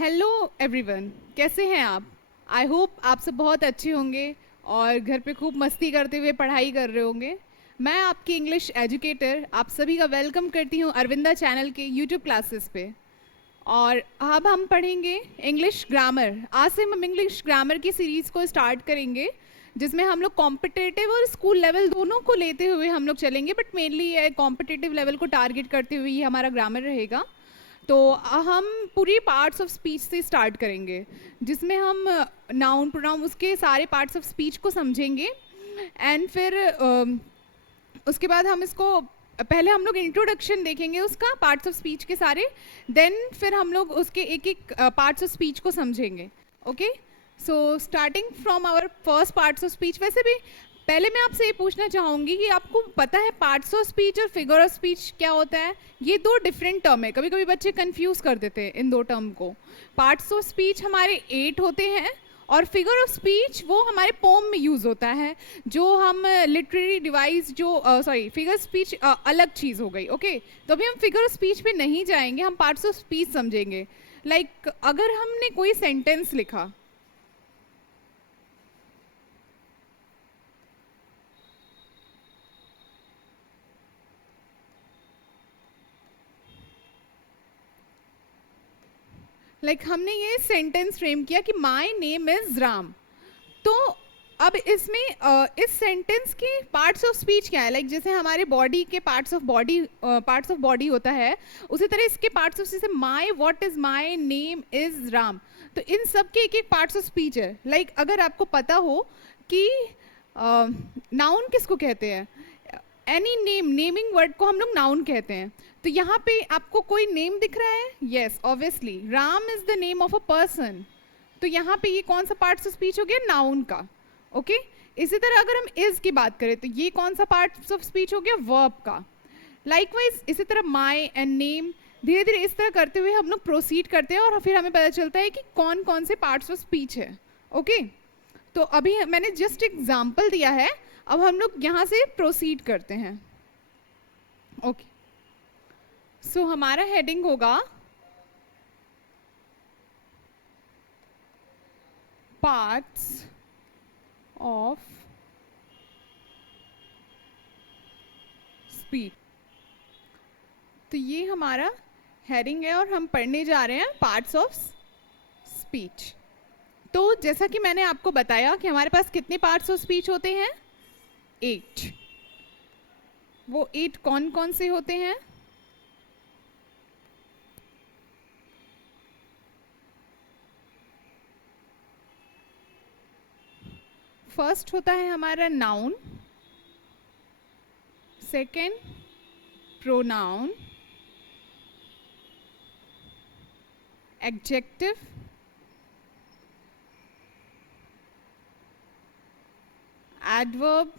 Hello everyone, कैसे हैं आप? आई होप आप सब बहुत अच्छे होंगे और घर पे खूब मस्ती करते हुए पढ़ाई कर रहे होंगे। मैं आपकी इंग्लिश एजुकेटर आप सभी का वेलकम करती हूँ अरविंदा चैनल के यूट्यूब क्लासेस पे। और अब हम पढ़ेंगे इंग्लिश ग्रामर। आज से हम इंग्लिश ग्रामर की सीरीज़ को स्टार्ट करेंगे, जिसमें हम लोग कॉम्पिटिटिव और स्कूल लेवल दोनों को लेते हुए हम लोग चलेंगे, बट मेनली कॉम्पिटिटिव लेवल को टारगेट करते हुए ये हमारा ग्रामर रहेगा। तो हम पूरी पार्ट्स ऑफ स्पीच से स्टार्ट करेंगे, जिसमें हम नाउन प्रोनाउन उसके सारे पार्ट्स ऑफ स्पीच को समझेंगे। एंड फिर उसके बाद हम इसको पहले हम लोग इंट्रोडक्शन देखेंगे उसका पार्ट्स ऑफ स्पीच के सारे, देन फिर हम लोग उसके एक एक पार्ट्स ऑफ स्पीच को समझेंगे। Okay, so starting from our first parts of speech. वैसे भी पहले मैं आपसे ये पूछना चाहूँगी कि आपको पता है पार्ट्स ऑफ स्पीच और फिगर ऑफ स्पीच क्या होता है? ये दो डिफरेंट टर्म है, कभी कभी बच्चे कंफ्यूज कर देते हैं इन दो टर्म को। पार्ट्स ऑफ स्पीच हमारे 8 होते हैं और फिगर ऑफ स्पीच वो हमारे पोम में यूज़ होता है, जो हम लिटरेरी डिवाइस जो सॉरी फिगर स्पीच अलग चीज़ हो गई। ओके, तो अभी हम फिगर ऑफ स्पीच पे नहीं जाएंगे, हम पार्ट्स ऑफ स्पीच समझेंगे। लाइक अगर हमने कोई सेंटेंस लिखा, हमने ये सेंटेंस फ्रेम किया कि माई नेम इज राम। तो अब इसमें इस सेंटेंस के पार्ट्स ऑफ स्पीच क्या है? जैसे हमारे बॉडी के पार्ट्स ऑफ बॉडी होता है, उसी तरह इसके पार्ट्स ऑफ, जैसे my, what is my name is Ram, तो इन सब के एक एक पार्ट्स ऑफ स्पीच है। अगर आपको पता हो कि नाउन किसको कहते हैं, एनी नेम, नेमिंग वर्ड को हम लोग नाउन कहते हैं। तो यहाँ पे आपको कोई नेम दिख रहा है? Yes, obviously Ram is the name of a person. तो यहाँ पे ये कौन सा पार्ट ऑफ स्पीच हो गया? नाउन का। ओके, इसी तरह अगर हम इज की बात करें तो ये कौन सा पार्ट ऑफ स्पीच हो गया? वर्ब का। लाइकवाइज इसी तरह माई एंड नेम, धीरे धीरे इस तरह करते हुए हम लोग प्रोसीड करते हैं और फिर हमें पता चलता है कि कौन कौन से पार्ट्स ऑफ स्पीच है। ओके, तो अभी मैंने जस्ट एग्जाम्पल दिया है, अब हम लोग यहाँ से प्रोसीड करते हैं। ओके, सो हमारा हेडिंग होगा पार्ट्स ऑफ स्पीच। तो ये हमारा हेडिंग है और हम पढ़ने जा रहे हैं पार्ट्स ऑफ स्पीच। तो जैसा कि मैंने आपको बताया कि हमारे पास कितने पार्ट्स ऑफ स्पीच होते हैं? 8। वो 8 कौन कौन से होते हैं? फर्स्ट होता है हमारा noun, second pronoun, adjective, adverb,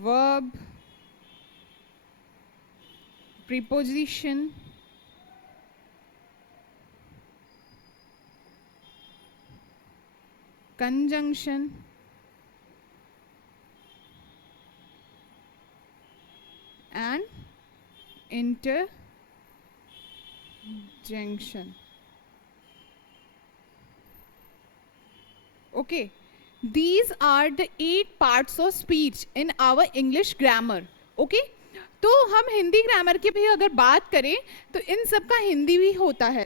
verb, preposition, conjunction, and interjection. Okay, these are the 8 parts of speech in our English grammar. Okay, तो हम हिंदी ग्रामर की भी अगर बात करें तो इन सब का हिंदी भी होता है।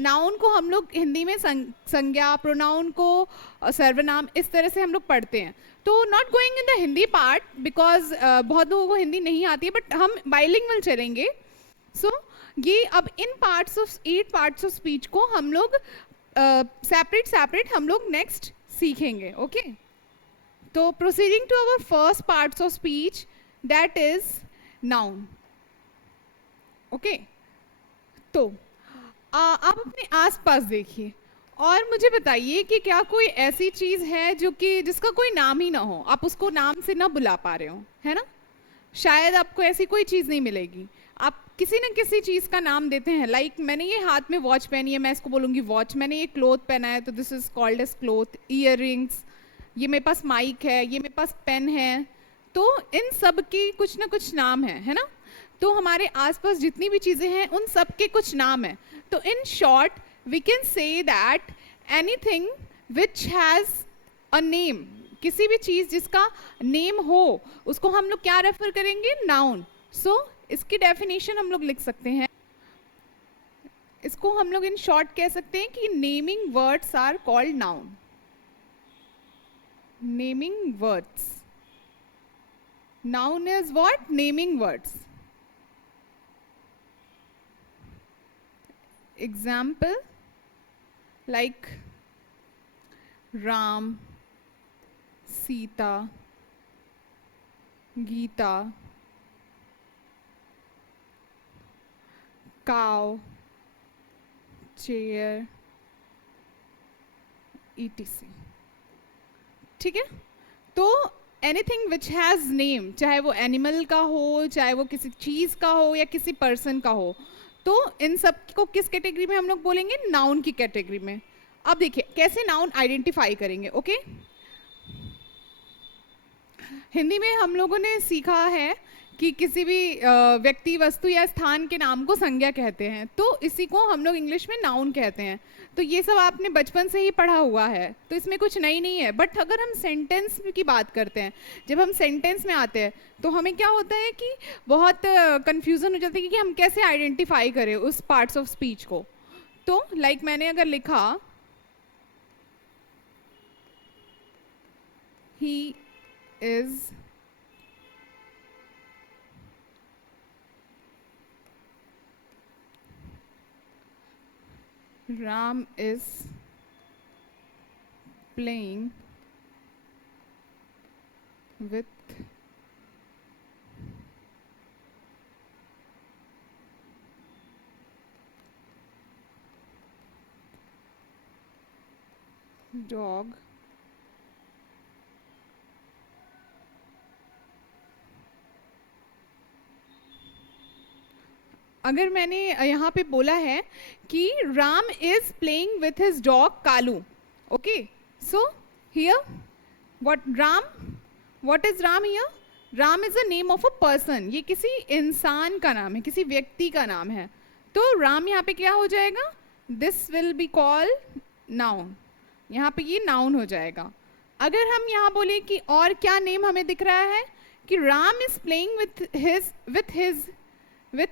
नाउन को हम लोग हिंदी में संज्ञा, प्रोनाउन को सर्वनाम, इस तरह से हम लोग पढ़ते हैं। तो not going in the Hindi part because बहुत लोगों को हिंदी नहीं आती है, बट हम बाइलिंगुअल चलेंगे। सो ये अब इन parts of 8 parts of speech को हम लोग सेपरेट हम लोग नेक्स्ट सीखेंगे। ओके, तो proceeding to our first parts of speech, that is noun. Okay, तो आप अपने आसपास देखिए और मुझे बताइए कि क्या कोई ऐसी चीज़ है जो कि जिसका कोई नाम ही ना हो, आप उसको नाम से ना बुला पा रहे हो, है ना? शायद आपको ऐसी कोई चीज़ नहीं मिलेगी। आप किसी न किसी चीज़ का नाम देते हैं। मैंने ये हाथ में वॉच पहनी है, मैं इसको बोलूँगी वॉच। मैंने ये क्लोथ पहना है तो this is called as cloth. Earrings, ये मेरे पास माइक है, ये मेरे पास पेन है। तो इन सब के कुछ ना कुछ नाम है ना? तो हमारे आसपास जितनी भी चीज़ें हैं उन सब के कुछ नाम हैं. तो in short we can say that anything which has a name, किसी भी चीज़ जिसका नेम हो उसको हम लोग क्या रेफर करेंगे, नाउन. सो इसकी डेफिनेशन हम लोग लिख सकते हैं, इसको हम लोग इन शॉर्ट कह सकते हैं कि naming words are called noun. Naming words, noun is what, naming words. Example like Ram, Sita, Gita, cow, chair, etc. ठीक है. तो एनीथिंग विच हैज़ नेम, चाहे वो एनिमल का हो, चाहे वो किसी चीज़ का हो या किसी पर्सन का हो, तो इन सब को किस कैटेगरी में हम लोग बोलेंगे, नाउन की कैटेगरी में. अब देखिए कैसे नाउन आइडेंटिफाई करेंगे. ओके, हिंदी में हम लोगों ने सीखा है कि किसी भी व्यक्ति, वस्तु या स्थान के नाम को संज्ञा कहते हैं, तो इसी को हम लोग इंग्लिश में नाउन कहते हैं. तो ये सब आपने बचपन से ही पढ़ा हुआ है, तो इसमें कुछ नहीं है. बट अगर हम सेंटेंस की बात करते हैं, जब हम सेंटेंस में आते हैं तो हमें क्या होता है कि बहुत कन्फ्यूज़न हो जाती है कि हम कैसे आइडेंटिफाई करें उस पार्ट्स ऑफ स्पीच को. तो लाइक मैंने अगर लिखा he is Ram is playing with dog अगर मैंने यहाँ पे बोला है कि Ram is playing with his dog Kalu. Okay, so here what is Ram here, Ram is a name of a person. ये किसी इंसान का नाम है, किसी व्यक्ति का नाम है. तो राम यहाँ पे क्या हो जाएगा, this will be called noun. यहाँ पे ये नाउन हो जाएगा. अगर हम यहाँ बोले कि और क्या नेम हमें दिख रहा है कि Ram is playing with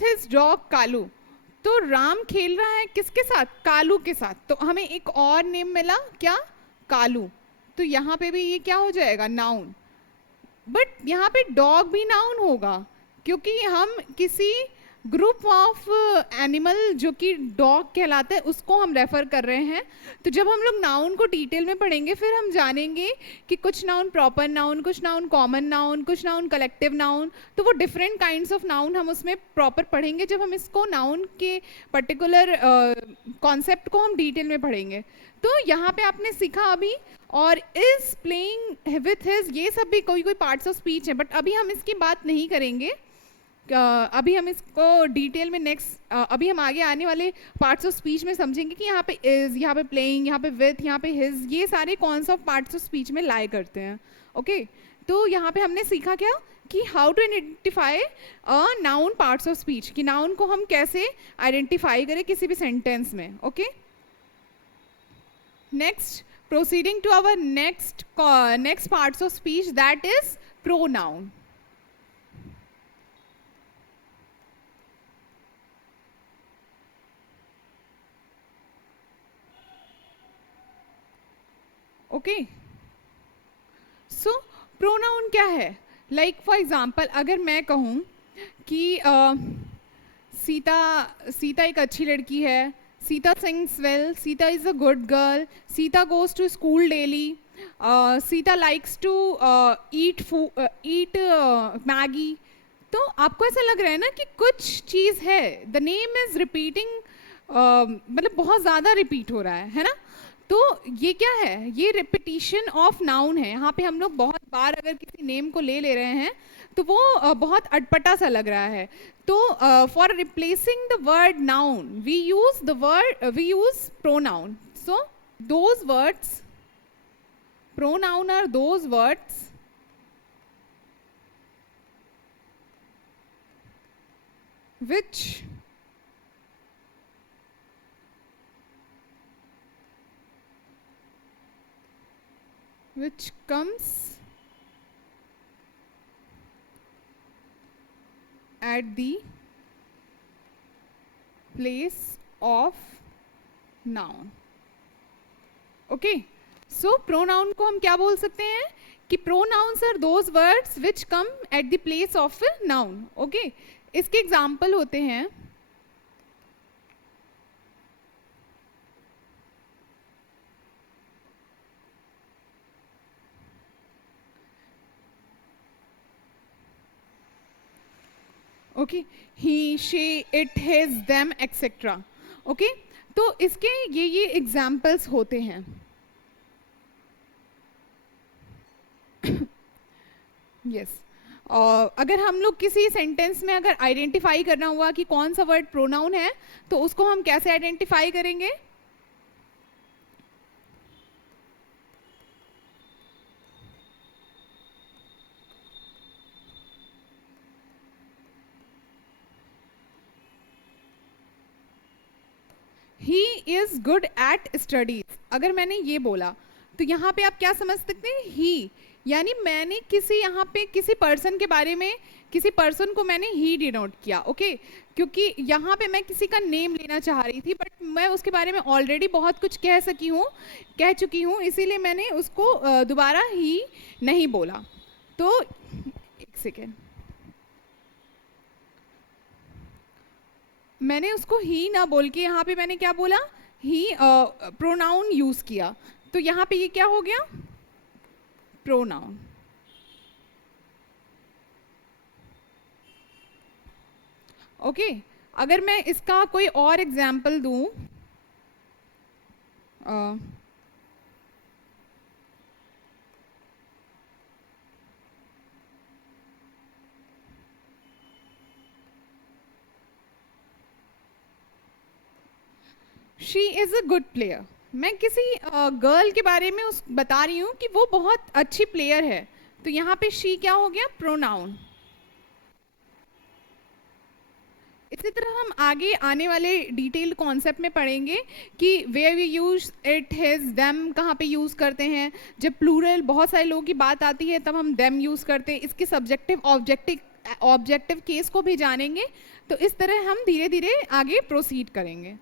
his dog Kalu. तो राम खेल रहा है किसके साथ, कालू के साथ. तो हमें एक और नेम मिला, क्या, कालू. तो यहाँ पे भी ये क्या हो जाएगा, नाउन. बट यहाँ पे डॉग भी नाउन होगा क्योंकि हम किसी ग्रुप ऑफ एनिमल जो कि डॉग कहलाता है उसको हम रेफर कर रहे हैं. तो जब हम लोग नाउन को डिटेल में पढ़ेंगे फिर हम जानेंगे कि कुछ नाउन प्रॉपर नाउन, कुछ नाउन कॉमन नाउन, कुछ नाउन कलेक्टिव नाउन. तो वो डिफरेंट काइंड्स ऑफ नाउन हम उसमें प्रॉपर पढ़ेंगे जब हम इसको नाउन के पर्टिकुलर कॉन्सेप्ट को हम डिटेल में पढ़ेंगे. तो यहाँ पे आपने सीखा अभी, और इज प्लेइंग विथ हिज, ये सब भी कोई कोई पार्ट्स ऑफ स्पीच है. बट अभी हम इसकी बात नहीं करेंगे. अभी हम इसको डिटेल में नेक्स्ट अभी हम आगे आने वाले पार्ट्स ऑफ स्पीच में समझेंगे कि यहाँ पे इज, यहाँ पे प्लेइंग, यहाँ पे विथ, यहाँ पे हिज, ये सारे कौन सा पार्ट्स ऑफ स्पीच में लाई करते हैं. ओके, तो यहाँ पे हमने सीखा क्या कि how to identify a noun parts of speech, कि नाउन को हम कैसे आइडेंटिफाई करें किसी भी सेंटेंस में. Okay, next proceeding to our next parts of speech, that is pronoun. Okay, so pronoun क्या है. लाइक फॉर एग्जाम्पल अगर मैं कहूँ कि सीता एक अच्छी लड़की है, Sita sings well, Sita is a good girl, Sita goes to school daily, Sita likes to eat Maggi. तो आपको ऐसा लग रहा है ना कि कुछ चीज़ है, द नेम इज़ रिपीटिंग, मतलब बहुत ज़्यादा रिपीट हो रहा है ना. तो ये क्या है, ये रिपीटिशन ऑफ नाउन है. यहाँ पे हम लोग बहुत बार अगर किसी नेम को ले रहे हैं तो वो बहुत अटपटा सा लग रहा है. तो for replacing the word noun we use pronoun. So those words, pronoun are those words which comes at the place of noun. Okay, so pronoun को हम क्या बोल सकते हैं कि pronouns are those words which come at the place of noun. Okay, इसके example होते हैं okay, he, she, it, his, them etcetera. Okay, तो इसके ये एग्जाम्पल्स होते हैं. यस अगर हम लोग किसी सेंटेंस में अगर आइडेंटिफाई करना हुआ कि कौन सा वर्ड प्रोनाउन है, तो उसको हम कैसे आइडेंटिफाई करेंगे? He is good at studies. अगर मैंने ये बोला तो यहाँ पे आप क्या समझ सकते हैं? ही यानी मैंने किसी यहाँ पे किसी पर्सन के बारे में, किसी पर्सन को मैंने ही डिनोट किया. ओके, क्योंकि यहाँ पे मैं किसी का नेम लेना चाह रही थी, बट मैं उसके बारे में ऑलरेडी बहुत कुछ कह चुकी हूँ, इसीलिए मैंने उसको दोबारा ही नहीं बोला. तो एक सेकेंड, मैंने उसको ही ना बोल के यहाँ पे मैंने क्या बोला? ही प्रोनाउन यूज किया. तो यहाँ पे ये क्या हो गया? प्रोनाउन. ओके, अगर मैं इसका कोई और एग्जाम्पल दूं, she is a good player. मैं किसी गर्ल के बारे में बता रही हूँ कि वो बहुत अच्छी प्लेयर है. तो यहाँ पे शी क्या हो गया? प्रोनाउन. इसी तरह हम आगे आने वाले डिटेल कॉन्सेप्ट में पढ़ेंगे कि where we use it, his, them कहाँ पे यूज़ करते हैं. जब प्लूरल बहुत सारे लोगों की बात आती है तब हम देम यूज़ करते हैं. इसके सब्जेक्टिव ऑब्जेक्टिव केस को भी जानेंगे. तो इस तरह हम धीरे धीरे आगे प्रोसीड करेंगे.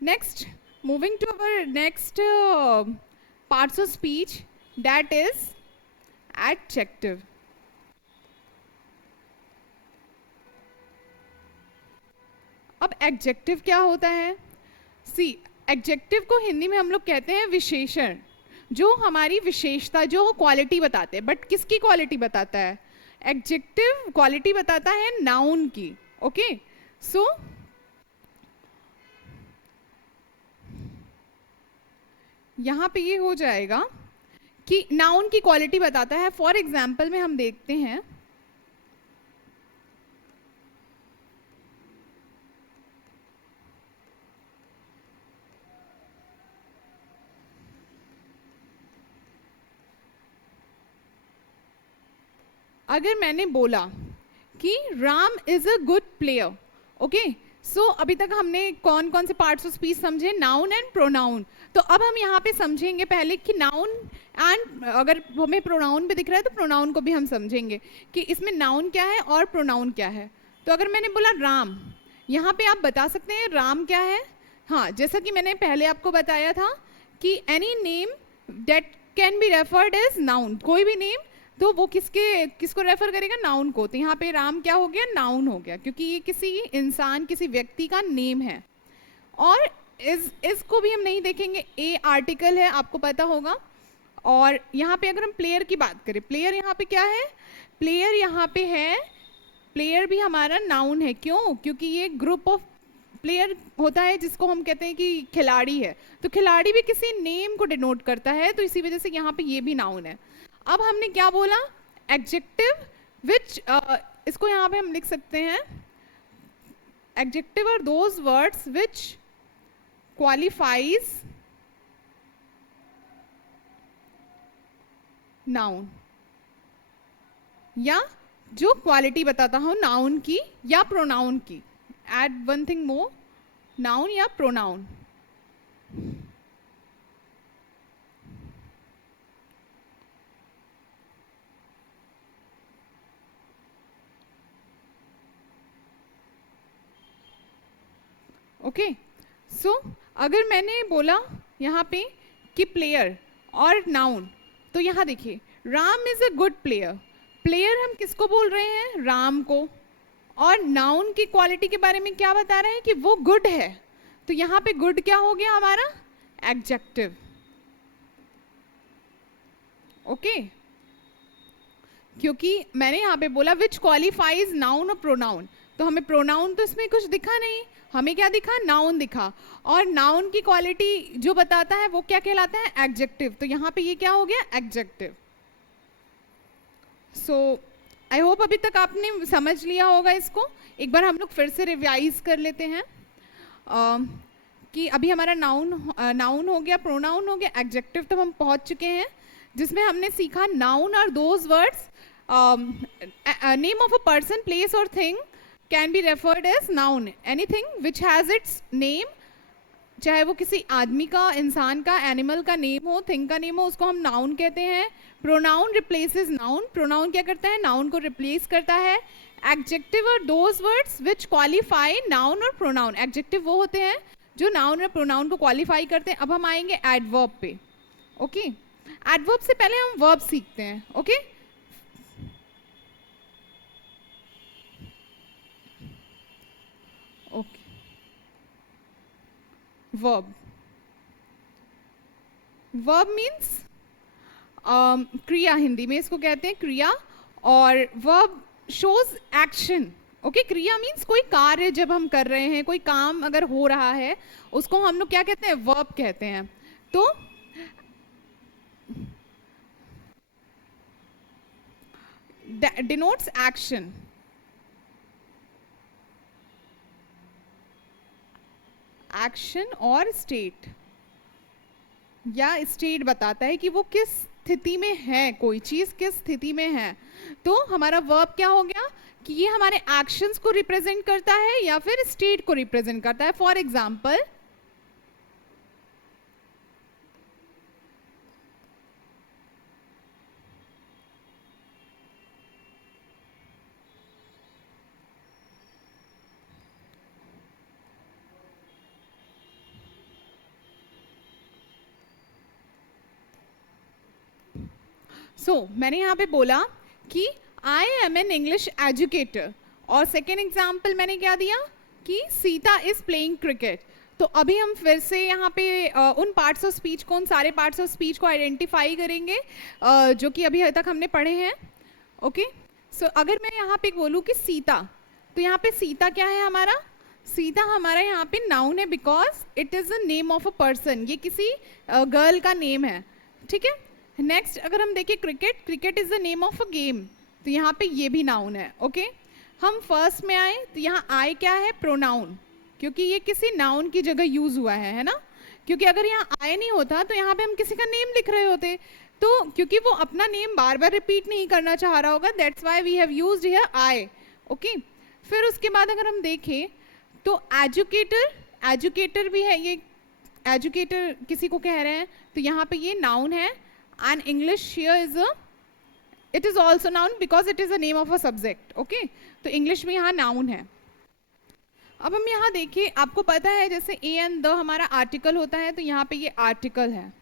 Next, moving to our next parts of speech, that is adjective. अब एडजेक्टिव क्या होता है? सी, एडजेक्टिव को हिंदी में हम लोग कहते हैं विशेषण, जो हमारी विशेषता, जो क्वालिटी बताते हैं. बट किसकी क्वालिटी बताता है? एडजेक्टिव क्वालिटी बताता है नाउन की. ओके, सो यहाँ पे ये हो जाएगा कि नाउन की क्वालिटी बताता है. फॉर एग्जाम्पल में हम देखते हैं, अगर मैंने बोला कि Ram is a good player. Okay, so अभी तक हमने कौन कौन से पार्ट्स ऑफ स्पीच समझे? Noun and pronoun. तो अब हम यहाँ पे समझेंगे पहले कि नाउन एंड, अगर हमें प्रोनाउन भी दिख रहा है तो प्रोनाउन को भी हम समझेंगे कि इसमें नाउन क्या है और प्रोनाउन क्या है. तो अगर मैंने बोला राम, यहाँ पे आप बता सकते हैं राम क्या है? हाँ, जैसा कि मैंने पहले आपको बताया था कि any name that can be referred as noun, कोई भी नेम तो वो किसको रेफर करेगा? नाउन को. तो यहाँ पे राम क्या हो गया? नाउन हो गया, क्योंकि ये किसी इंसान, किसी व्यक्ति का नेम है. और इसको भी हम नहीं देखेंगे, ए आर्टिकल है, आपको पता होगा. और यहाँ पे अगर हम प्लेयर की बात करें, प्लेयर यहाँ पे क्या है? प्लेयर यहाँ पे है, प्लेयर भी हमारा नाउन है. क्यों? क्योंकि ये ग्रुप ऑफ प्लेयर होता है जिसको हम कहते हैं कि खिलाड़ी है. तो खिलाड़ी भी किसी नेम को डिनोट करता है, तो इसी वजह से यहाँ पे ये भी नाउन है. अब हमने क्या बोला? एडजेक्टिव विच, इसको यहाँ पे हम लिख सकते हैं, adjective are those words which qualifies noun, या जो क्वालिटी बताता हूँ नाउन की या प्रोनाउन की. Add one thing more, noun या प्रोनाउन. ओके, सो अगर मैंने बोला यहाँ पे कि प्लेयर और नाउन, तो यहाँ देखिए Ram is a good player. Player हम किसको बोल रहे हैं? राम को. और नाउन की क्वालिटी के बारे में क्या बता रहे हैं? कि वो गुड है. तो यहाँ पे गुड क्या हो गया हमारा? एडजेक्टिव. ओके, क्योंकि मैंने यहाँ पे बोला विच क्वालिफाइज नाउन और प्रोनाउन, तो हमें प्रोनाउन तो इसमें कुछ दिखा नहीं, हमें क्या दिखा? नाउन दिखा. और नाउन की क्वालिटी जो बताता है वो क्या कहलाता है? एडजेक्टिव. तो यहाँ पे ये क्या हो गया? एडजेक्टिव. सो आई होप अभी तक आपने समझ लिया होगा इसको. एक बार हम लोग फिर से रिवाइज कर लेते हैं. कि अभी हमारा नाउन हो गया, प्रोनाउन हो गया, एडजेक्टिव तक हम पहुंच चुके हैं, जिसमें हमने सीखा noun are those words, name of a person, place और thing can be referred as noun. Anything which has its name, चाहे वो किसी आदमी का, इंसान का, एनिमल का नेम हो, थिंग का नेम हो, उसको हम नाउन कहते हैं. Pronoun replaces noun. प्रोनाउन क्या करता है? नाउन को रिप्लेस करता है. एडजेक्टिव और those words which qualify noun और प्रोनाउन. एडजेक्टिव वो होते हैं जो नाउन और प्रोनाउन को क्वालिफाई करते हैं. अब हम आएंगे एडवर्ब पे. ओके, एडवर्ब से पहले हम वर्ब सीखते हैं. Okay, okay, verb. Verb means क्रिया, हिंदी में इसको कहते हैं क्रिया. और वर्ब शोज एक्शन. ओके, क्रिया मीन्स कोई कार्य जब हम कर रहे हैं, कोई काम अगर हो रहा है, उसको हम लोग क्या कहते हैं? वर्ब कहते हैं. तो डिनोट्स एक्शन. एक्शन और स्टेट, या स्टेट बताता है कि वो किस स्थिति में है, कोई चीज किस स्थिति में है. तो हमारा वर्ब क्या हो गया? कि ये हमारे एक्शंस को रिप्रेजेंट करता है या फिर स्टेट को रिप्रेजेंट करता है. फॉर एग्जाम्पल, मैंने यहाँ पे बोला कि I am an English educator, और सेकेंड एग्जाम्पल मैंने क्या दिया? कि सीता इज प्लेइंग क्रिकेट. तो अभी हम फिर से यहाँ पे उन पार्ट्स ऑफ स्पीच को, उन सारे पार्ट्स ऑफ स्पीच को आइडेंटिफाई करेंगे जो कि अभी तक हमने पढ़े हैं. ओके, सो अगर मैं यहाँ पे बोलूँ कि सीता, तो यहाँ पे सीता क्या है हमारा? सीता हमारा यहाँ पे नाउन है, because it is a name of a person. ये किसी गर्ल का नेम है. ठीक है. नेक्स्ट अगर हम देखें cricket, cricket is the name of a game, तो यहाँ पे ये भी नाउन है. ओके, हम फर्स्ट में आए तो यहाँ आई क्या है? प्रोनाउन, क्योंकि ये किसी नाउन की जगह यूज हुआ है ना. क्योंकि अगर यहाँ आई नहीं होता तो यहाँ पे हम किसी का नेम लिख रहे होते. तो क्योंकि वो अपना नेम बार बार रिपीट नहीं करना चाह रहा होगा, that's why we have used here I. Okay, फिर उसके बाद अगर हम देखें तो एजुकेटर, एजुकेटर भी है, ये एजुकेटर किसी को कह रहे हैं, तो यहाँ पे ये नाउन है. And English here is a, it is also noun because it is the name of a subject. Okay, तो English में यहाँ noun है. अब हम यहाँ देखिए, आपको पता है जैसे a and the हमारा आर्टिकल होता है, तो यहाँ पे ये आर्टिकल है.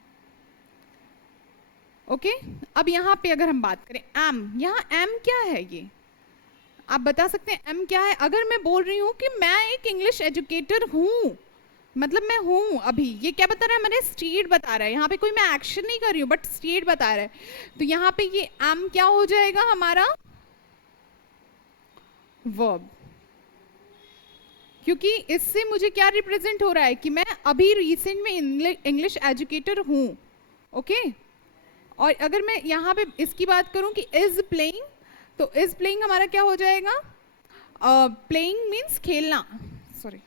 ओके, अब यहाँ पे अगर हम बात करें am, यहाँ am क्या है? ये आप बता सकते हैं am क्या है? अगर मैं बोल रही हूँ कि मैं एक इंग्लिश एजुकेटर हूँ, मतलब मैं हूँ, अभी ये क्या बता रहा है? मैंने स्टेट बता रहा है. यहाँ पे कोई मैं एक्शन नहीं कर रही हूँ, बट स्टेट बता रहा है. तो यहाँ पे ये एम क्या हो जाएगा? हमारा वर्ब. क्योंकि इससे मुझे क्या रिप्रेजेंट हो रहा है? कि मैं अभी रिसेंट में इंग्लिश एजुकेटर हूँ. ओके, और अगर मैं यहाँ पे इसकी बात करूँ कि इज प्लेइंग, तो इज प्लेइंग हमारा क्या हो जाएगा? प्लेइंग मीन्स खेलना, सॉरी.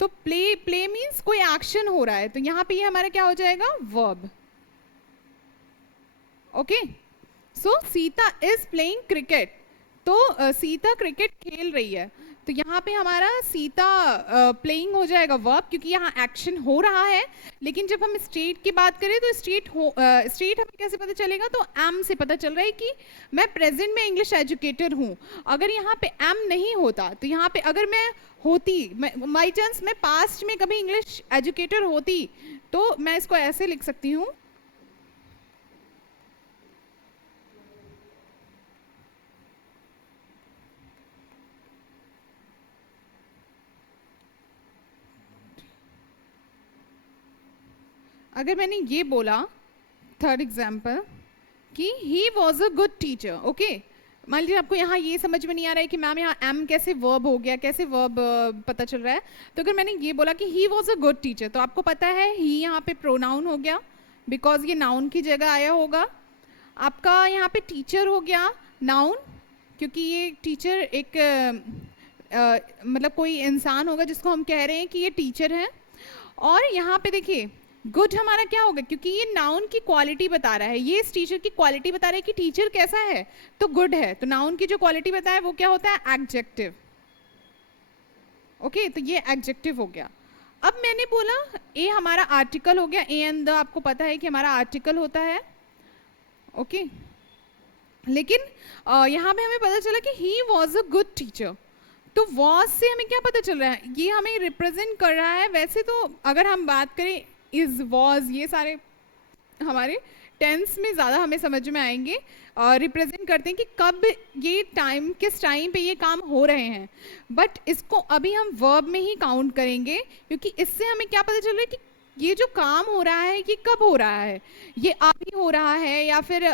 तो प्ले मीन्स कोई एक्शन हो रहा है, तो यहाँ पे ये हमारा क्या हो जाएगा? Verb. Okay, so Sita is playing cricket, तो सीता क्रिकेट खेल रही है, तो यहाँ पे हमारा सीता प्लेइंग हो जाएगा वर्ब, क्योंकि यहाँ एक्शन हो रहा है। लेकिन जब हम स्टेट की बात करें तो स्टेट हमें कैसे पता चलेगा, तो एम से पता चल रहा है कि मैं प्रेजेंट में इंग्लिश एजुकेटर हूँ। अगर यहाँ पे एम नहीं होता, तो यहाँ पे अगर मैं होती, बाई चांस मैं पास्ट में कभी इंग्लिश एजुकेटर होती, तो मैं इसको ऐसे लिख सकती हूँ, अगर मैंने ये बोला, थर्ड एग्जाम्पल, कि he was a good teacher. Okay, मान लीजिए आपको यहाँ ये समझ में नहीं आ रहा है कि मैम यहाँ एम कैसे वर्ब हो गया, कैसे वर्ब पता चल रहा है। तो अगर मैंने ये बोला कि he was a good teacher, तो आपको पता है ही यहाँ पे प्रोनाउन हो गया, बिकॉज ये नाउन की जगह आया होगा। आपका यहाँ पे टीचर हो गया नाउन, क्योंकि ये टीचर एक मतलब कोई इंसान होगा जिसको हम कह रहे हैं कि ये टीचर है। और यहाँ पे देखिए गुड हमारा क्या होगा, क्योंकि ये नाउन की क्वालिटी बता रहा है, ये इस टीचर की क्वालिटी बता रहा है कि टीचर कैसा है, तो गुड है। तो नाउन की जो क्वालिटी बताया वो क्या होता है, एडजेक्टिव। ओके, तो ये एडजेक्टिव हो गया। अब मैंने बोला ए हमारा आर्टिकल हो गया, ए एंड द आपको पता है कि हमारा आर्टिकल होता है। ओके, लेकिन यहाँ पे हमें पता चला कि he was a good teacher, तो वॉज से हमें क्या पता चल रहा है, ये हमें रिप्रेजेंट कर रहा है। वैसे तो अगर हम बात करें इज, वॉज, ये सारे हमारे टेंस में ज़्यादा हमें समझ में आएंगे, रिप्रेजेंट करते हैं कि कब ये टाइम, किस टाइम पे ये काम हो रहे हैं। बट इसको अभी हम वर्ब में ही काउंट करेंगे, क्योंकि इससे हमें क्या पता चल रहा है कि ये जो काम हो रहा है ये कब हो रहा है, ये अभी हो रहा है या फिर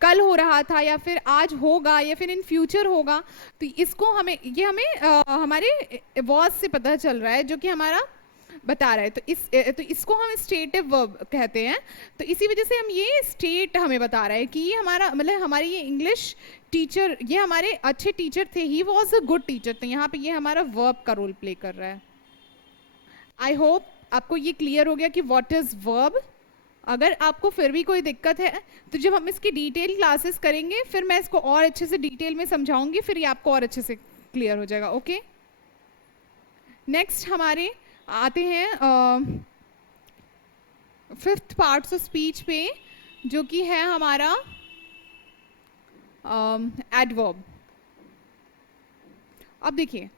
कल हो रहा था या फिर आज होगा या फिर इन फ्यूचर होगा। तो इसको हमें, ये हमें हमारे वॉज से पता चल रहा है, जो कि हमारा बता रहा है। तो इसको हम स्टेटिव वर्ब कहते हैं। तो इसी वजह से हम ये स्टेट हमें बता रहा है कि ये हमारा मतलब हमारी ये इंग्लिश टीचर, ये हमारे अच्छे टीचर थे, he was a good teacher. तो यहाँ पे ये हमारा वर्ब का रोल प्ले कर रहा है। आई होप आपको ये क्लियर हो गया कि व्हाट इज वर्ब। अगर आपको फिर भी कोई दिक्कत है तो जब हम इसकी डिटेल क्लासेस करेंगे फिर मैं इसको और अच्छे से डिटेल में समझाऊंगी, फिर ये आपको और अच्छे से क्लियर हो जाएगा। ओके, नेक्स्ट हमारे आते हैं फिफ्थ पार्ट्स ऑफ स्पीच पे, जो कि है हमारा एडवर्ब। अब देखिए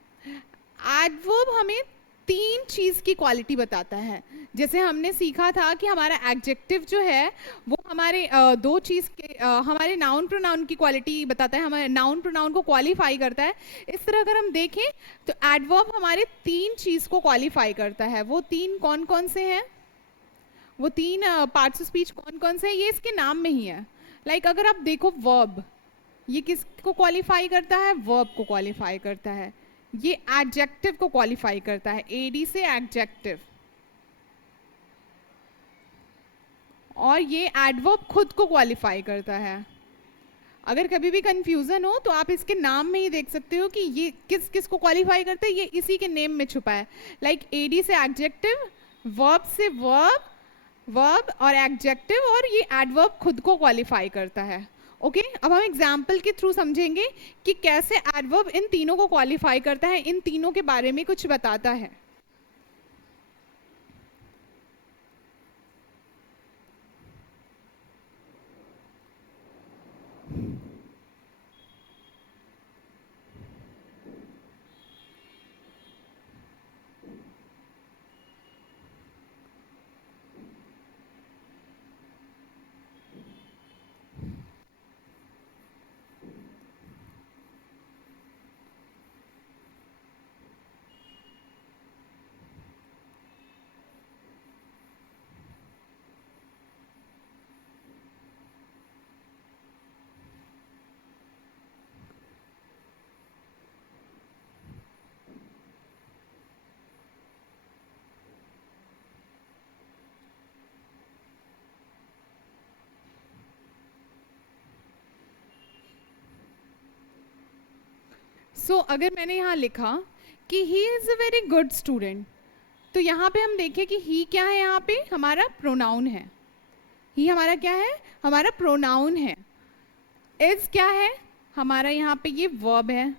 एडवर्ब हमें तीन चीज़ की क्वालिटी बताता है। जैसे हमने सीखा था कि हमारा एडजेक्टिव जो है वो हमारे दो चीज़ के हमारे नाउन प्रोनाउन की क्वालिटी बताता है, हमारे नाउन प्रोनाउन को क्वालिफाई करता है। इस तरह अगर हम देखें तो एडवर्ब हमारे तीन चीज़ को क्वालिफाई करता है। वो तीन कौन कौन से हैं, वो तीन पार्ट्स ऑफ स्पीच कौन कौन से हैं, ये इसके नाम में ही है। लाइक अगर आप देखो वर्ब, ये किसको क्वालिफाई करता है, वर्ब को क्वालिफाई करता है। ये एडजेक्टिव को क्वालिफाई करता है, एडी से एडजेक्टिव। और ये एडवर्ब खुद को क्वालिफाई करता है। अगर कभी भी कंफ्यूजन हो तो आप इसके नाम में ही देख सकते हो कि ये किस किस को क्वालिफाई करता है, ये इसी के नेम में छुपा है। लाइक एडी से एडजेक्टिव, वर्ब से वर्ब, वर्ब और एडजेक्टिव, और ये एडवर्ब खुद को क्वालिफाई करता है। ओके, अब हम एग्जाम्पल के थ्रू समझेंगे कि कैसे एडवर्ब इन तीनों को क्वालिफाई करता है, इन तीनों के बारे में कुछ बताता है। अगर मैंने यहाँ लिखा कि he is a very good student, तो यहाँ पे हम देखें कि ही क्या है, यहाँ पे हमारा प्रोनाउन है। ही हमारा क्या है, हमारा प्रोनाउन है। इज क्या है, हमारा यहाँ पे ये वर्ब है,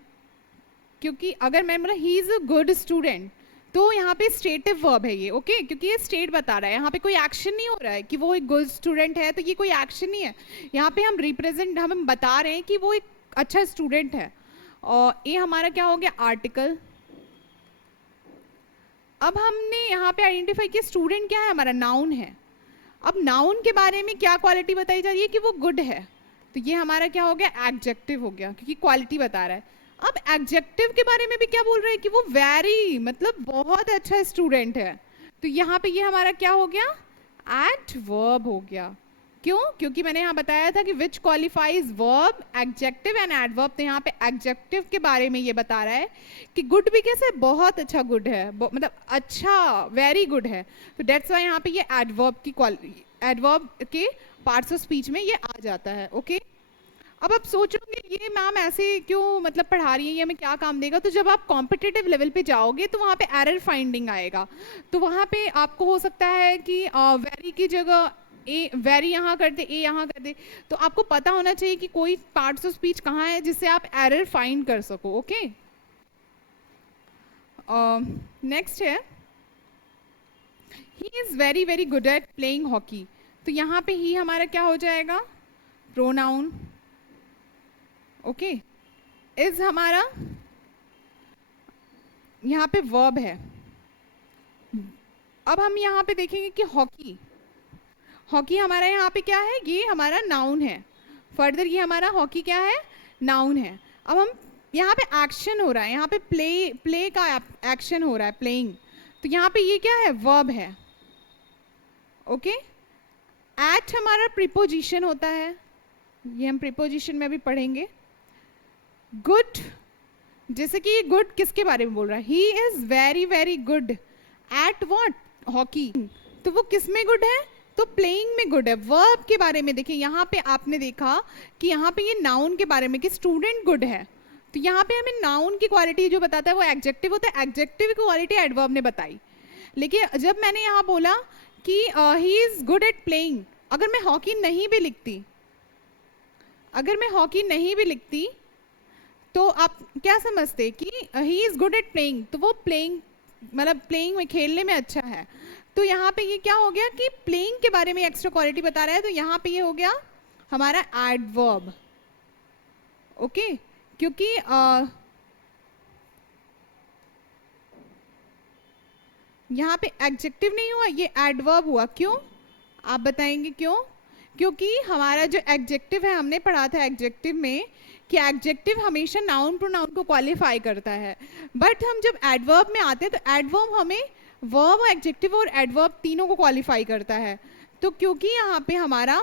क्योंकि अगर मैं बोला he is a good student, तो यहाँ पे स्टेटिव वर्ब है ये, ओके, क्योंकि ये स्टेट बता रहा है, यहाँ पे कोई एक्शन नहीं हो रहा है कि वो एक गुड स्टूडेंट है, तो ये कोई एक्शन नहीं है, यहाँ पे हम बता रहे हैं कि वो एक अच्छा स्टूडेंट है। और ये हमारा क्या हो गया, आर्टिकल। अब हमने यहाँ पे आइडेंटिफाई किया स्टूडेंट क्या है, हमारा नाउन है। अब नाउन के बारे में क्या क्वालिटी बताई जा रही है कि वो गुड है, तो ये हमारा क्या हो गया, एडजेक्टिव हो गया, क्योंकि क्वालिटी बता रहा है। अब एडजेक्टिव के बारे में भी क्या बोल रहे हैं कि वो वेरी, मतलब बहुत अच्छा स्टूडेंट है, तो यहाँ पे ये हमारा क्या हो गया, एडवर्ब हो गया। क्यों, क्योंकि मैंने यहाँ बताया था कि which qualifies verb, adjective and adverb, तो यहाँ पे एडजेक्टिव के बारे में ये बता रहा है कि गुड भी कैसे, बहुत अच्छा गुड है, मतलब अच्छा, वेरी गुड है, तो डेट्स वाई यहाँ पे ये एडवर्ब की एडवर्ब के पार्ट्स ऑफ स्पीच में ये आ जाता है, ओके। अब आप सोचोगे ये मैम ऐसे क्यों मतलब पढ़ा रही है, ये हमें क्या काम देगा, तो जब आप कॉम्पिटिटिव लेवल पे जाओगे तो वहाँ पे एरर फाइंडिंग आएगा, तो वहाँ पे आपको हो सकता है कि वेरी की जगह ए, वेरी यहाँ कर दे, ए यहाँ कर दे, तो आपको पता होना चाहिए कि कोई पार्ट्स ऑफ स्पीच कहाँ है जिससे आप एरर फाइंड कर सको, ओके। नेक्स्ट है, he is very very good at playing hockey, तो यहाँ पे ही हमारा क्या हो जाएगा, प्रोनाउन, ओके। इज हमारा यहाँ पे वर्ब है। अब हम यहाँ पे देखेंगे कि हॉकी, हॉकी हमारा यहाँ पे क्या है, ये हमारा नाउन है। फर्दर ये हमारा हॉकी क्या है, नाउन है। अब हम यहाँ पे एक्शन हो रहा है, यहाँ पे प्ले का एक्शन हो रहा है, प्लेइंग, तो यहाँ पे ये क्या है, वर्ब है, ओके। एट हमारा प्रीपोजिशन होता है, ये हम प्रीपोजिशन में भी पढ़ेंगे। गुड, जैसे कि ये गुड किसके बारे में बोल रहा है, he is very very good at what, hockey, तो वो किस में गुड है, तो प्लेइंग में गुड है। वर्ब के बारे में देखिए, यहाँ पे आपने देखा कि यहाँ पे ये नाउन के बारे में कि स्टूडेंट गुड है, तो यहाँ पे हमें नाउन की क्वालिटी जो बताता है वो एडजेक्टिव होता है, एडजेक्टिव की क्वालिटी एडवर्ब ने बताई। लेकिन जब मैंने यहाँ बोला कि he is good at playing, अगर मैं हॉकी नहीं भी लिखती, अगर मैं हॉकी नहीं भी लिखती तो आप क्या समझते कि he is good at playing, तो वो प्लेइंग मतलब प्लेइंग में, खेलने में अच्छा है, तो यहाँ पे ये क्या हो गया कि प्लेइंग के बारे में एक्स्ट्रा क्वालिटी बता रहा है, तो यहाँ पे ये हो गया हमारा एडवर्ब, ओके। क्योंकि यहाँ पे एडजेक्टिव नहीं हुआ, ये एडवर्ब हुआ, क्यों आप बताएंगे क्यों, क्योंकि हमारा जो एडजेक्टिव है, हमने पढ़ा था एडजेक्टिव में कि एडजेक्टिव हमेशा नाउन प्रोनाउन को क्वालिफाई करता है, बट हम जब एडवर्ब में आते हैं तो एडवर्ब हमें वर्ब, एडजेक्टिव और एडवर्ब तीनों को क्वालिफाई करता है, तो क्योंकि यहाँ पे हमारा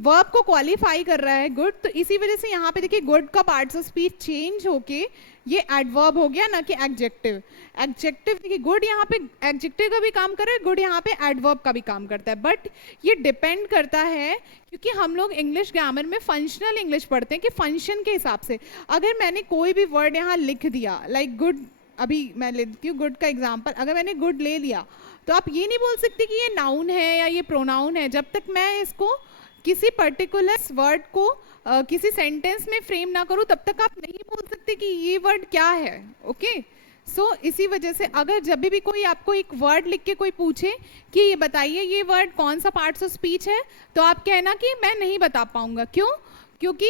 वर्ब को क्वालिफाई कर रहा है गुड, तो इसी वजह से यहाँ पे देखिए गुड का पार्ट्स ऑफ स्पीच चेंज होके ये एडवर्ब हो गया, ना कि एडजेक्टिव। एडजेक्टिव देखिए गुड यहाँ पे एडजेक्टिव का भी काम कर रहा है, गुड यहाँ पे एडवर्ब का भी काम करता है, बट ये डिपेंड करता है, क्योंकि हम लोग इंग्लिश ग्रामर में फंक्शनल इंग्लिश पढ़ते हैं कि फंक्शन के हिसाब से अगर मैंने कोई भी वर्ड यहाँ लिख दिया, लाइक गुड, अभी मैं लेती हूँ गुड का एग्जाम्पल, अगर मैंने गुड ले लिया तो आप ये नहीं बोल सकते कि ये नाउन है या ये प्रोनाउन है, जब तक मैं इसको किसी पर्टिकुलर वर्ड को किसी सेंटेंस में फ्रेम ना करूं तब तक आप नहीं बोल सकते कि ये वर्ड क्या है, ओके। सो इसी वजह से अगर जब भी कोई आपको एक वर्ड लिख के कोई पूछे कि ये बताइए ये वर्ड कौन सा पार्ट्स ऑफ स्पीच है, तो आप कहना कि मैं नहीं बता पाऊंगा, क्यों, क्योंकि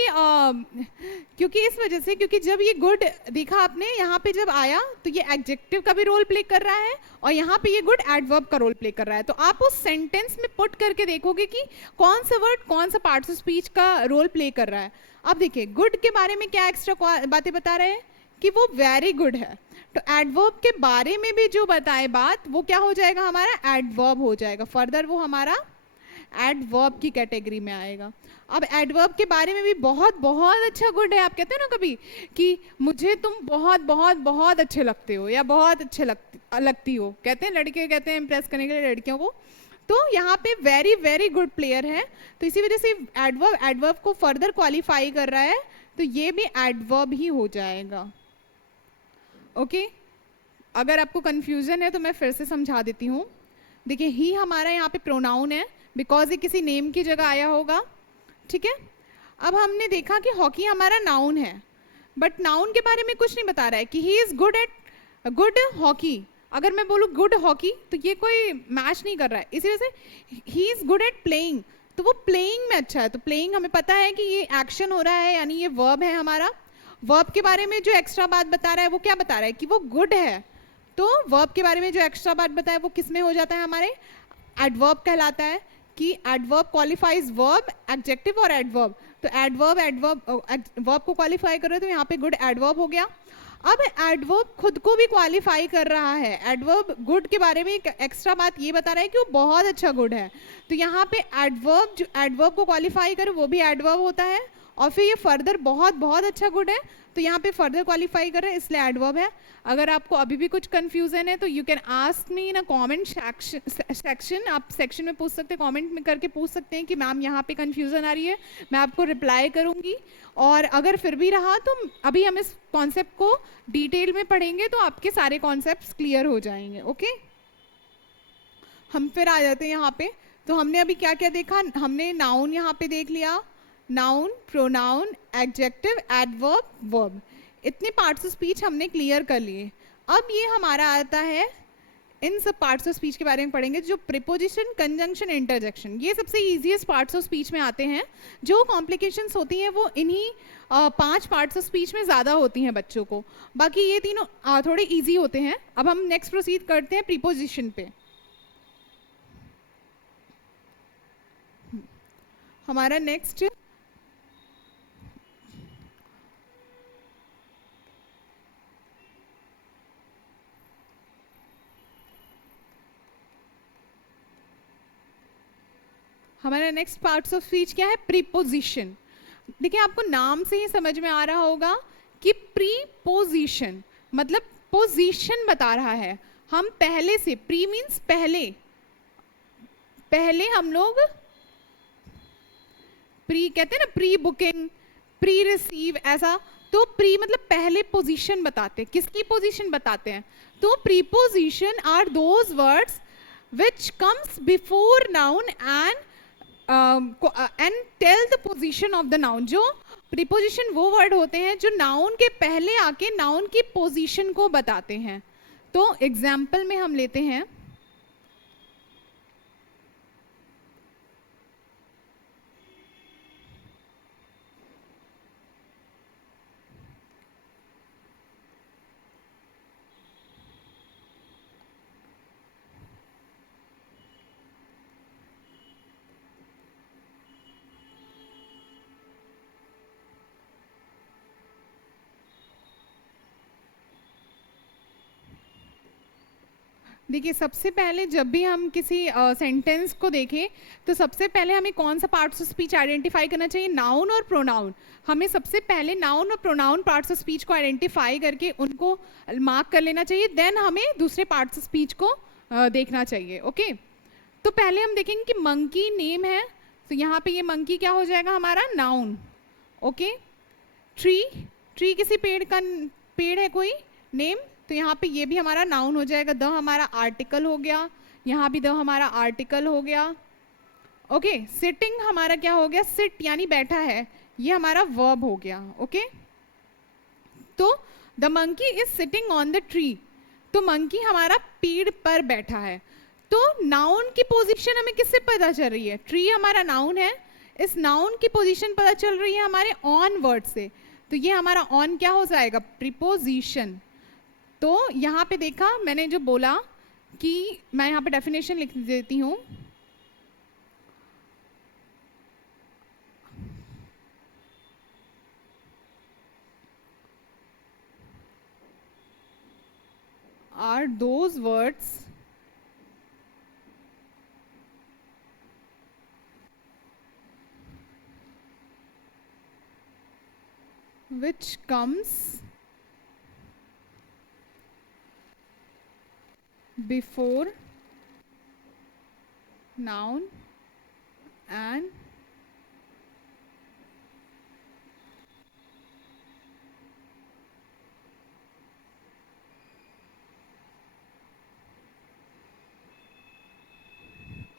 इस वजह से, क्योंकि जब ये गुड देखा आपने यहाँ पे जब आया तो ये एडजेक्टिव का भी रोल प्ले कर रहा है और यहाँ पे ये गुड एडवर्ब का रोल प्ले कर रहा है, तो आप उस सेंटेंस में पुट करके देखोगे कि कौन सा वर्ड कौन सा पार्ट्स ऑफ स्पीच का रोल प्ले कर रहा है। अब देखिए गुड के बारे में क्या एक्स्ट्रा बातें बता रहे हैं कि वो वेरी गुड है, तो एडवर्ब के बारे में भी जो बताए बात वो क्या हो जाएगा, हमारा एडवर्ब हो जाएगा, फर्दर वो हमारा एडवर्ब की कैटेगरी में आएगा। अब एडवर्ब के बारे में भी बहुत बहुत अच्छा गुड है, आप कहते हैं ना कभी कि मुझे तुम बहुत बहुत बहुत अच्छे लगते हो या बहुत अच्छे लगती हो, कहते हैं लड़के कहते हैं इम्प्रेस करने के लिए लड़कियों को, तो यहाँ पे वेरी वेरी गुड प्लेयर है, तो इसी वजह से एडवर्ब को फर्दर क्वालिफाई कर रहा है, तो ये भी एडवर्ब ही हो जाएगा, ओके। अगर आपको कंफ्यूजन है तो मैं फिर से समझा देती हूँ। देखिए ही हमारा यहाँ पे प्रोनाउन है बिकॉज ये किसी नेम की जगह आया होगा, ठीक है। अब हमने देखा कि हॉकी हमारा नाउन है, बट नाउन के बारे में कुछ नहीं बता रहा है कि he is good at good hockey. अगर मैं बोलूँ गुड हॉकी तो ये कोई मैच नहीं कर रहा है। इसी वजह से he is good at playing, तो वो प्लेइंग में अच्छा है। तो प्लेइंग हमें पता है कि ये एक्शन हो रहा है, यानी ये वर्ब है हमारा। वर्ब के बारे में जो एक्स्ट्रा बात बता रहा है वो क्या बता रहा है कि वो गुड है। तो वर्ब के बारे में जो एक्स्ट्रा बात बताया वो किस में हो जाता है, हमारे एडवर्ब कहलाता है कि एडवर्ब क्वालिफाइज वर्ब, एडजेक्टिव और एडवर्ब। तो एडवर्ब वर्ब को क्वालिफाई कर रहे हो, तो यहाँ पे गुड एडवर्ब हो गया। अब एडवर्ब खुद को भी क्वालिफाई कर रहा है। एडवर्ब गुड के बारे में एक एक्स्ट्रा बात ये बता रहा है कि वो बहुत अच्छा गुड है। तो यहाँ पे एडवर्ब जो एडवर्ब को क्वालिफाई करे वो भी एडवर्ब होता है, और फिर ये फर्दर बहुत बहुत अच्छा गुड है, तो यहाँ पे फर्दर क्वालिफाई कर रहे हैं, इसलिए एडवर्ब है। अगर आपको अभी भी कुछ कंफ्यूजन है तो you can ask me in a comment section. आप सेक्शन में पूछ सकते हैं, कमेंट में करके पूछ सकते हैं कि मैम यहाँ पे कंफ्यूजन आ रही है, मैं आपको रिप्लाई करूँगी। और अगर फिर भी रहा तो अभी हम इस कॉन्सेप्ट को डिटेल में पढ़ेंगे तो आपके सारे कॉन्सेप्ट्स क्लियर हो जाएंगे। ओके, हम फिर आ जाते हैं यहाँ पे। तो हमने अभी क्या क्या देखा, हमने नाउन यहाँ पे देख लिया, noun, pronoun, adjective, adverb, verb, इतने पार्ट्स ऑफ स्पीच हमने क्लियर कर लिए। अब ये हमारा आता है, इन सब पार्ट्स ऑफ स्पीच के बारे में पढ़ेंगे, जो प्रीपोजिशन, कंजंक्शन, इंटरजेक्शन, ये सबसे इजीएस्ट पार्ट्स ऑफ स्पीच में आते हैं। जो कॉम्प्लिकेशंस होती हैं वो इन्हीं 5 पार्ट्स ऑफ स्पीच में ज़्यादा होती हैं बच्चों को, बाकी ये तीनों थोड़े ईजी होते हैं। अब हम नेक्स्ट प्रोसीड करते हैं प्रीपोजिशन पे। हमारा नेक्स्ट पार्ट्स ऑफ स्पीच क्या है, प्रीपोजिशन। देखिए आपको नाम से ही समझ में आ रहा होगा कि प्रीपोजिशन मतलब पोजीशन बता रहा है। हम पहले से, प्री मीन्स पहले, पहले हम लोग प्री कहते हैं ना, प्री बुकिंग, प्री रिसीव, ऐसा। तो प्री मतलब पहले पोजीशन बताते हैं, किसकी पोजीशन बताते हैं। तो preposition are those words which comes before noun and tell the position of the noun. जो प्रीपोजिशन वो वर्ड होते हैं जो नाउन के पहले आके नाउन की पोजीशन को बताते हैं। तो एग्जाम्पल में हम लेते हैं, देखिए सबसे पहले जब भी हम किसी सेंटेंस को देखें तो सबसे पहले हमें कौन सा पार्ट्स ऑफ स्पीच आइडेंटिफाई करना चाहिए, नाउन और प्रोनाउन। हमें सबसे पहले नाउन और प्रोनाउन पार्ट्स ऑफ स्पीच को आइडेंटिफाई करके उनको मार्क कर लेना चाहिए, देन हमें दूसरे पार्ट्स ऑफ स्पीच को देखना चाहिए। ओके, तो पहले हम देखेंगे कि मंकी नेम है, तो यहाँ पे ये मंकी क्या हो जाएगा, हमारा नाउन। ओके, ट्री, ट्री किसी पेड़ का पेड़ है कोई, नेम, तो यहाँ पे ये भी हमारा नाउन हो जाएगा। द हमारा आर्टिकल हो गया, यहाँ भी द हमारा आर्टिकल हो गया। ओके, सिटिंग हमारा क्या हो गया, सिट यानी बैठा है, ये हमारा वर्ब हो गया। ओके, तो the monkey is sitting on the tree, तो मंकी हमारा पेड़ पर बैठा है। तो नाउन की पोजीशन हमें किससे पता चल रही है, ट्री हमारा नाउन है, इस नाउन की पोजीशन पता चल रही है हमारे ऑन वर्ड से, तो ये हमारा ऑन क्या हो जाएगा, प्रीपोजिशन। तो यहाँ पे देखा मैंने जो बोला कि मैं यहाँ पे डेफिनेशन लिख देती हूँ, are those words which comes before noun and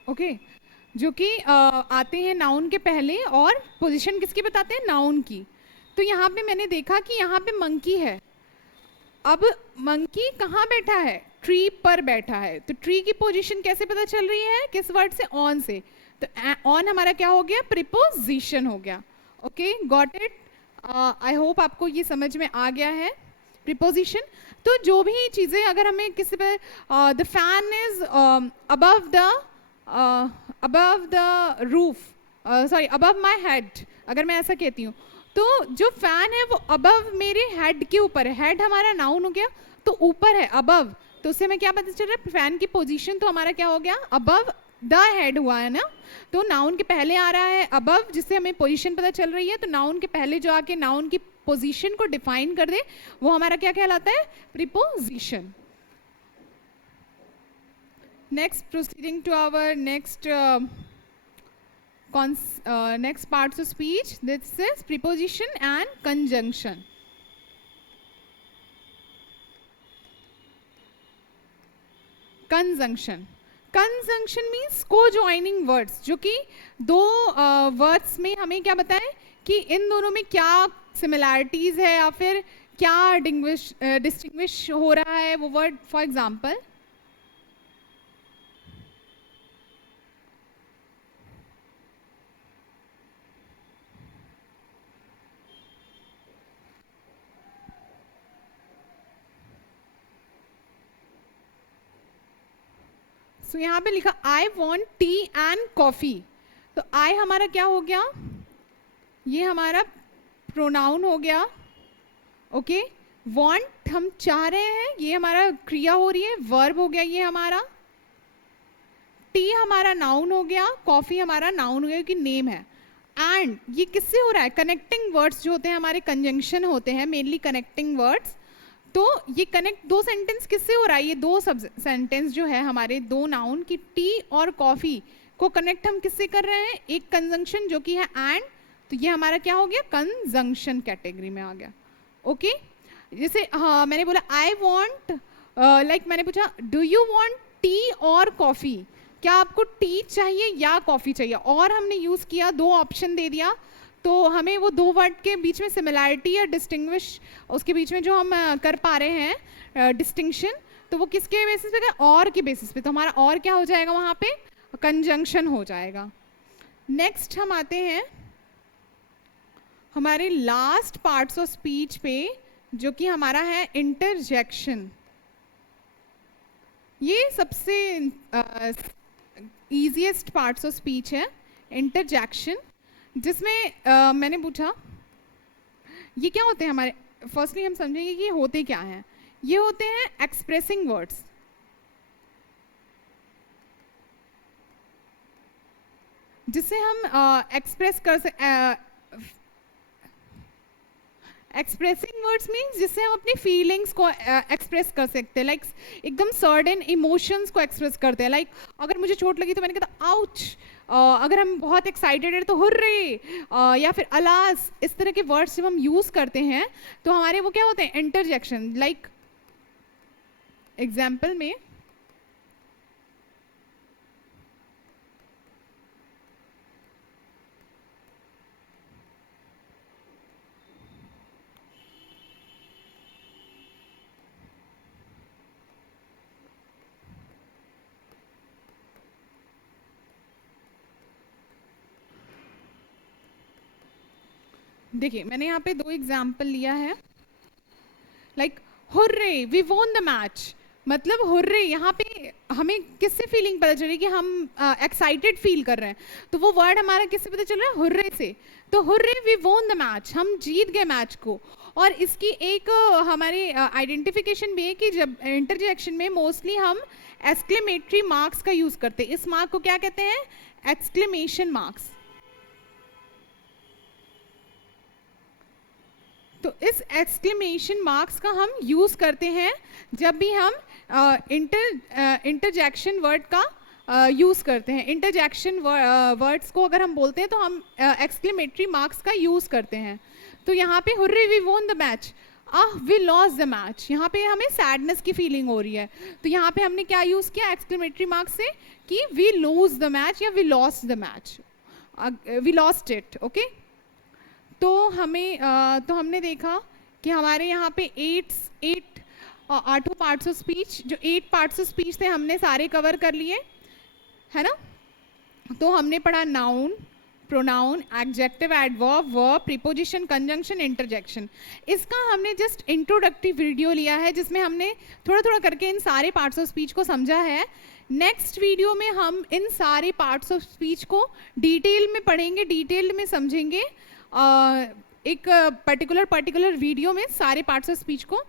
okay, जो कि आते हैं नाउन के पहले और पोजीशन किसकी बताते हैं, नाउन की। तो यहाँ पे मैंने देखा कि यहाँ पे मंकी है। अब मंकी कहाँ बैठा है, ट्री पर बैठा है। तो ट्री की पोजीशन कैसे पता चल रही है, किस वर्ड से, ऑन से। तो ऑन हमारा क्या हो गया, प्रीपोजिशन हो गया। Okay, got it. I hope आपको ये समझ में आ गया है प्रीपोजिशन। तो जो भी चीज़ें अगर हमें किसी पे, the fan is above the roof, sorry above my head, अगर मैं ऐसा कहती हूँ तो जो फैन है वो अबव मेरे हेड के ऊपर है। हेड हमारा नाउन हो गया, तो ऊपर है, अबव। तो उससे हमें क्या पता चल रहा है, फैन की पोजीशन तो हमारा क्या हो गया, अबव द हेड हुआ है ना। तो नाउन के पहले आ रहा है अबव, जिससे हमें पोजीशन पता चल रही है। तो नाउन के पहले जो आके नाउन की पोजीशन को डिफाइन कर दे, वो हमारा क्या कहलाता है, preposition. Next, proceeding to our next next parts of speech. This is preposition and conjunction. Conjunction. Conjunction means co-joining words, जो कि दो words में हमें क्या बताएं कि इन दोनों में क्या similarities है या फिर क्या distinguish हो रहा है वो word. For example, सो यहाँ पे लिखा I want tea and coffee. तो आई हमारा क्या हो गया, ये हमारा प्रोनाउन हो गया। ओके, वॉन्ट हम चाह रहे हैं, ये हमारा क्रिया हो रही है, वर्ब हो गया ये हमारा। टी हमारा नाउन हो गया, कॉफ़ी हमारा नाउन हो गया कि नेम है। एंड ये किससे हो रहा है, कनेक्टिंग वर्ड्स जो होते हैं हमारे, कंजंक्शन होते हैं मेनली कनेक्टिंग वर्ड्स। तो ये कनेक्ट दो सेंटेंस किससे हो रहा है, ये दो सब सेंटेंस जो है हमारे, दो नाउन की टी और कॉफ़ी को कनेक्ट हम किससे कर रहे हैं, एक कंजंक्शन जो कि है एंड। तो ये हमारा क्या हो गया, कंजंक्शन कैटेगरी में आ गया। ओके, जैसे हाँ मैंने बोला आई वॉन्ट, लाइक मैंने पूछा डू यू वॉन्ट टी और कॉफ़ी, क्या आपको टी चाहिए या कॉफ़ी चाहिए, और हमने यूज़ किया, दो ऑप्शन दे दिया। तो हमें वो दो वर्ड के बीच में सिमिलैरिटी या डिस्टिंग्विश, उसके बीच में जो हम कर पा रहे हैं डिस्टिंक्शन, तो वो किसके बेसिस पे, और के बेसिस पे। तो हमारा और क्या हो जाएगा वहाँ पे, कंजंक्शन हो जाएगा। नेक्स्ट हम आते हैं हमारे लास्ट पार्ट्स ऑफ स्पीच पे, जो कि हमारा है इंटरजेक्शन। ये सबसे ईजीएस्ट पार्ट्स ऑफ स्पीच है इंटरजेक्शन, जिसमें मैंने पूछा ये क्या होते हैं हमारे। फर्स्टली हम समझेंगे कि ये होते क्या हैं। ये होते हैं एक्सप्रेसिंग वर्ड्स, जिससे हम एक्सप्रेस कर एक्सप्रेसिंग वर्ड्स मीन्स जिससे हम अपनी फीलिंग्स को एक्सप्रेस कर सकते हैं, लाइक एकदम सर्टेन इमोशंस को एक्सप्रेस करते हैं। लाइक अगर मुझे चोट लगी तो मैंने कहा आउच, अगर हम बहुत एक्साइटेड है तो हुर्रे, या फिर अलास, इस तरह के वर्ड्स जब हम यूज़ करते हैं तो हमारे वो क्या होते हैं, इंटरजेक्शन। लाइक एग्जाम्पल में देखिए, मैंने यहाँ पे दो एग्जाम्पल लिया है। Like hurray we won the match, मतलब हुर्रे यहाँ पे हमें किससे फीलिंग पता चल रही है कि हम एक्साइटेड फील कर रहे हैं। तो वो वर्ड हमारा किससे पता चल रहा है, हुर्रे से। तो hurray we won the match, हम जीत गए मैच को। और इसकी एक हमारे आइडेंटिफिकेशन भी है कि जब इंटरजेक्शन में मोस्टली हम एक्सक्लेमेटरी मार्क्स का यूज़ करते हैं। इस मार्क को क्या कहते हैं, एक्सक्लेमेशन मार्क्स। तो इस एक्सक्लेमेशन मार्क्स का हम यूज़ करते हैं जब भी हम इंटरजेक्शन वर्ड का यूज़ करते हैं। इंटरजेक्शन वर्ड्स को अगर हम बोलते हैं तो हम एक्सक्लेमेटरी मार्क्स का यूज़ करते हैं। तो यहाँ पे hurray we won the match, we loss the match, यहाँ पे हमें सैडनेस की फीलिंग हो रही है, तो यहाँ पे हमने क्या यूज़ किया एक्सक्लेमेटरी मार्क से कि वी लूज द मैच या we loss the match, we lost it. Okay, तो हमने देखा कि हमारे यहाँ पे आठों पार्ट्स ऑफ स्पीच, जो 8 पार्ट्स ऑफ स्पीच थे हमने सारे कवर कर लिए, है ना। तो हमने पढ़ा noun, pronoun, adjective, adverb, verb, preposition, conjunction, interjection. इसका हमने जस्ट इंट्रोडक्टिव वीडियो लिया है जिसमें हमने थोड़ा थोड़ा करके इन सारे पार्ट्स ऑफ स्पीच को समझा है। नेक्स्ट वीडियो में हम इन सारे पार्ट्स ऑफ स्पीच को डिटेल में पढ़ेंगे, डिटेल में समझेंगे, एक पर्टिकुलर वीडियो में सारे पार्ट्स ऑफ स्पीच को।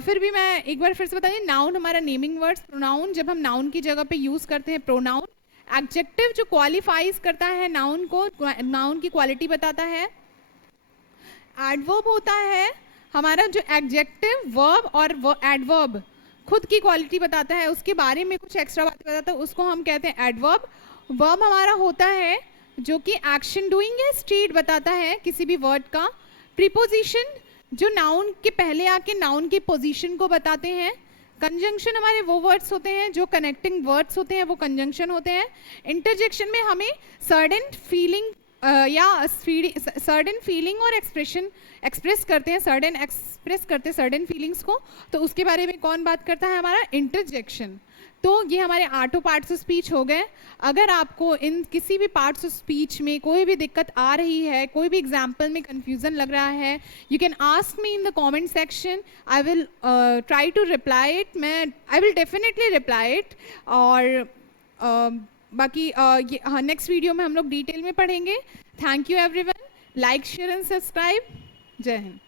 फिर भी मैं एक बार फिर से बता दें, नाउन हमारा नेमिंग वर्ड्स, प्रोनाउन जब हम नाउन की जगह पे यूज़ करते हैं प्रोनाउन, एडजेक्टिव जो क्वालिफाइज करता है नाउन को, नाउन की क्वालिटी बताता है, एडवर्ब होता है हमारा जो एडजेक्टिव, वर्ब और एडवर्ब खुद की क्वालिटी बताता है, उसके बारे में कुछ एक्स्ट्रा बातें बताता है, उसको हम कहते हैं एडवर्ब। वर्ब हमारा होता है जो कि एक्शन, डूइंग या स्टेट बताता है किसी भी वर्ड का। प्रीपोजिशन जो नाउन के पहले आके नाउन की पोजीशन को बताते हैं। कंजंक्शन हमारे वो वर्ड्स होते हैं जो कनेक्टिंग वर्ड्स होते हैं, वो कंजंक्शन होते हैं। इंटरजेक्शन में हमें सर्टेन फीलिंग सर्टेन फीलिंग और एक्सप्रेस करते हैं, सर्टेन फीलिंग्स को, तो उसके बारे में कौन बात करता है, हमारा इंटरजेक्शन। तो ये हमारे 8 पार्ट्स ऑफ स्पीच हो गए। अगर आपको इन किसी भी पार्ट्स ऑफ स्पीच में कोई भी दिक्कत आ रही है, कोई भी एग्जाम्पल में कन्फ्यूज़न लग रहा है, you can ask me in the comment section, I will try to reply it, I will definitely reply it. और बाकी नेक्स्ट वीडियो में हम लोग डिटेल में पढ़ेंगे। Thank you everyone, like share and subscribe. जय हिंद।